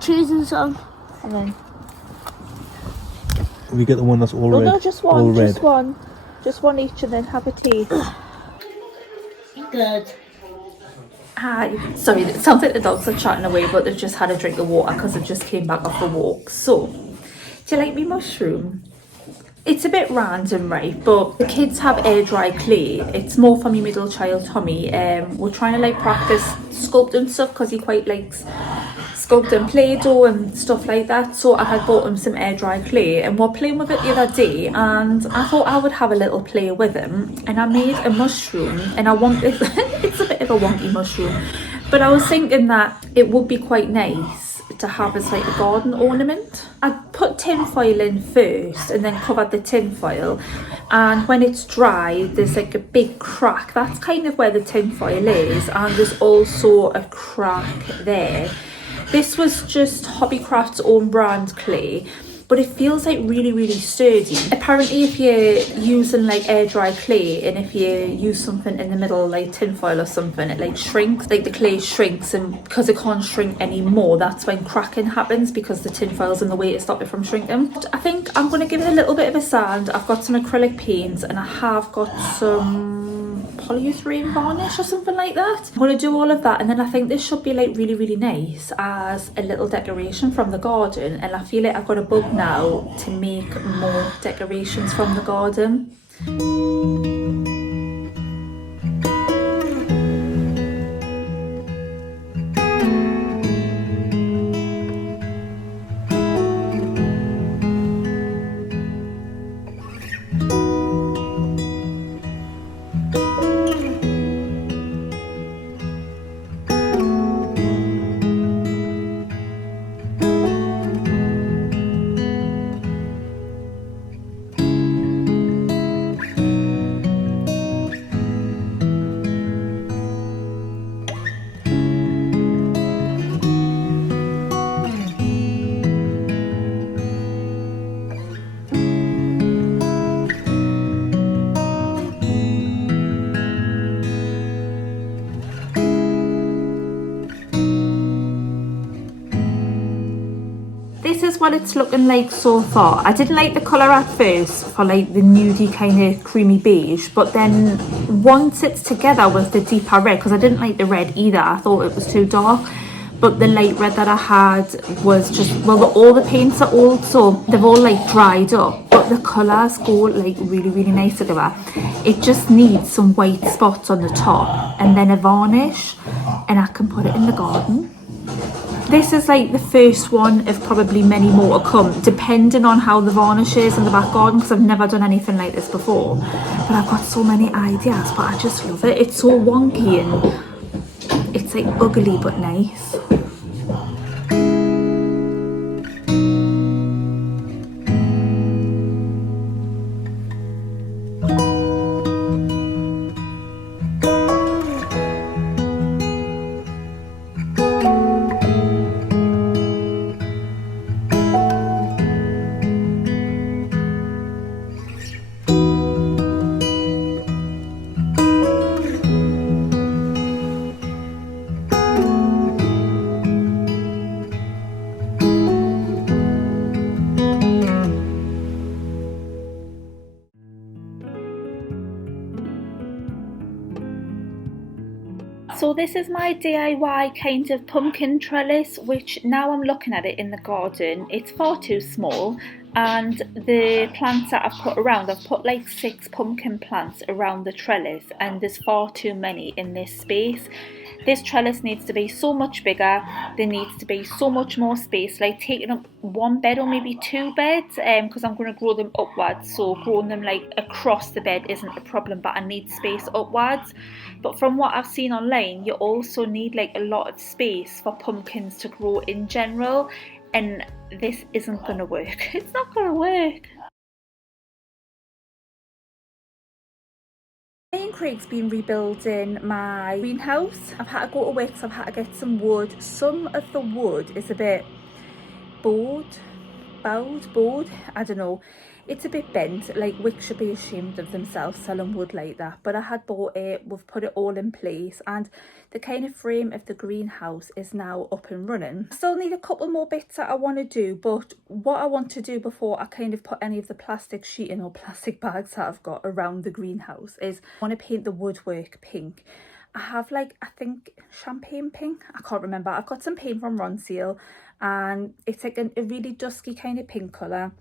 I'm choosing some. And then We get the one that's all red. no, just one, all red. just one each, and then have a taste. Good. Hi. Sorry, it sounds like the dogs are chatting away, but they've just had a drink of water because they just came back off a walk. So, do you like me mushroom? It's a bit random, right? But the kids have air dry clay. It's more for my middle child, Tommy. We're trying to like practice sculpting stuff because he quite likes sculpting Play-Doh and stuff like that. So I had bought him some air dry clay and we're playing with it the other day, and I thought I would have a little play with him, and I made a mushroom, and I want this it's a bit of a wonky mushroom, but I was thinking that it would be quite nice to have as like a garden ornament. I put tin foil in first and then covered the tin foil, and when it's dry there's like a big crack. That's kind of where the tin foil is, and there's also a crack there. This was just Hobbycraft's own brand clay, but it feels like really sturdy. Apparently if you're using like air dry clay, and if you use something in the middle like tin foil or something, it like shrinks, like the clay shrinks, and because it can't shrink anymore, that's when cracking happens, because the tin foil's in the way to stop it from shrinking. I think I'm going to give it a little bit of a sand. I've got some acrylic paints and I have got some polyurethane varnish or something like that. I'm going to do all of that, and then I think this should be like really nice as a little decoration from the garden, and I feel like I've got a bug now to make more decorations from the garden. This is what it's looking like so far. I didn't like the colour at first for like the nudie kind of creamy beige, but then once it's together with the deeper red, because I didn't like the red either, I thought it was too dark, but the light red that I had was just, well, all the paints are old, so they've all like dried up, but the colours go like really nice together. It just needs some white spots on the top and then a varnish, and I can put it in the garden. This is like the first one of probably many more to come, depending on how the varnish is in the back garden, because I've never done anything like this before. But I've got so many ideas, but I just love it. It's so wonky and it's like ugly but nice. So this is my DIY kind of pumpkin trellis, which now I'm looking at it in the garden, it's far too small, and the plants that I've put around, I've put like 6 pumpkin plants around the trellis, and there's far too many in this space. This trellis needs to be so much bigger, there needs to be so much more space, like taking up 1 bed or maybe 2 beds, because I'm going to grow them upwards, so growing them like across the bed isn't a problem, but I need space upwards. But from what I've seen online, you also need like a lot of space for pumpkins to grow in general, and this isn't going to work. It's not going to work. Me and Craig's been rebuilding my greenhouse. I've had to go to Wickes, I've had to get some wood. Some of the wood is a bit bowed, I don't know. It's a bit bent, like Wick should be ashamed of themselves selling wood like that, but I had bought it, we've put it all in place, and the kind of frame of the greenhouse is now up and running. I still need a couple more bits that I want to do, but what I want to do before I kind of put any of the plastic sheeting or plastic bags that I've got around the greenhouse is I want to paint the woodwork pink. I have like, I think champagne pink, I can't remember. I've got some paint from Ronseal and it's like a really dusky kind of pink colour.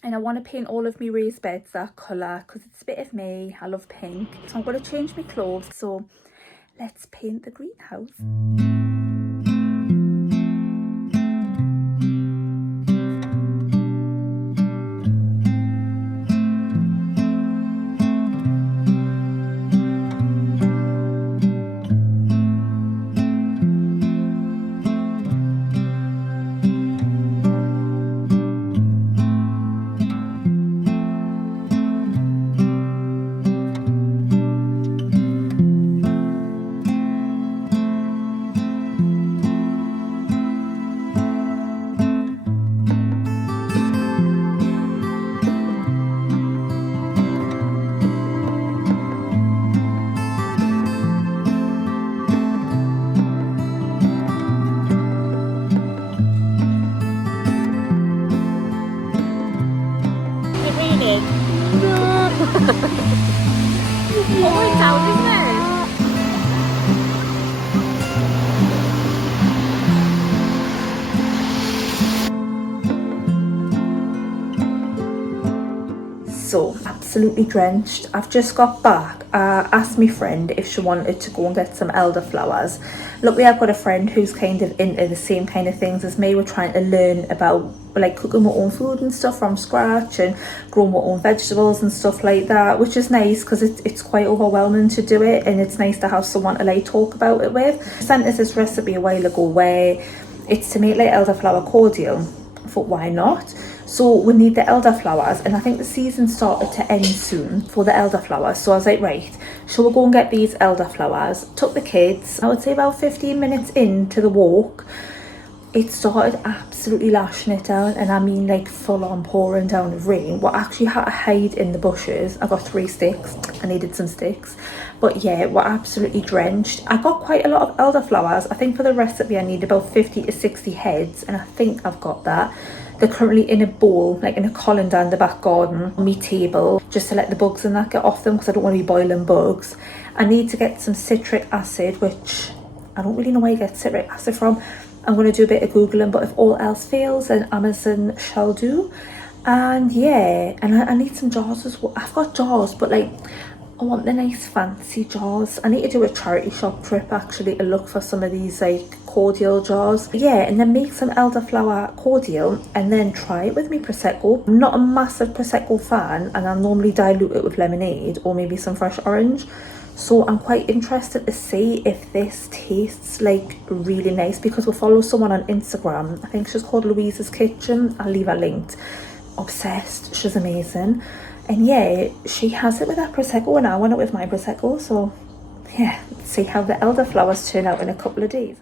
And I want to paint all of my raised beds that colour because it's a bit of me. I love pink. So I'm going to change my clothes. So let's paint the greenhouse. Oh, it's out, isn't it? So, absolutely drenched. I've just got back. I asked my friend if she wanted to go and get some elderflowers. Luckily, I've got a friend who's kind of into the same kind of things as me. We're trying to learn about like cooking my own food and stuff from scratch and growing my own vegetables and stuff like that, which is nice because it's quite overwhelming to do it, and it's nice to have someone to like talk about it with. I sent us this recipe a while ago where it's to make like elderflower cordial. I thought, why not? So we need the elderflowers, and I think the season started to end soon for the elderflowers. So I was like, right, shall we go and get these elderflowers? Took the kids, I would say about 15 minutes into the walk, it started absolutely lashing it down, and I mean like full on pouring down with rain. We actually had to hide in the bushes. I got 3 sticks, I needed some sticks, but yeah, we're absolutely drenched. I got quite a lot of elderflowers. I think for the recipe I need about 50 to 60 heads, and I think I've got that. They're currently in a bowl, like in a colander in the back garden on my table, just to let the bugs and that get off them because I don't want to be boiling bugs. I need to get some citric acid, which I don't really know where you get citric acid from. I'm going to do a bit of Googling, but if all else fails, then Amazon shall do. And yeah, and I need some jars as well. I've got jars, but like, I want the nice fancy jars. I need to do a charity shop trip actually to look for some of these like cordial jars. Yeah, and then make some elderflower cordial and then try it with me Prosecco. I'm not a massive Prosecco fan, and I'll normally dilute it with lemonade or maybe some fresh orange. So I'm quite interested to see if this tastes like really nice, because we'll follow someone on Instagram. I think she's called Louisa's Kitchen. I'll leave her linked. Obsessed, she's amazing. And yeah, she has it with her Prosecco and I want it with my Prosecco. So yeah, let's see how the elderflowers turn out in a couple of days.